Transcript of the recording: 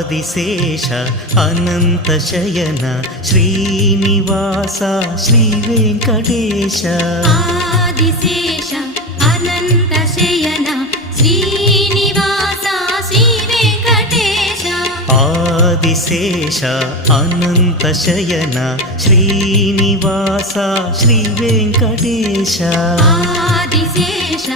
Adisesha అనంతశయన Srinivasa Shri Venkatesha Adisesha అనంతశయన Srinivasa Shri Venkatesha Adisesha అనంతశయన Srinivasa Shri Venkatesha Adisesha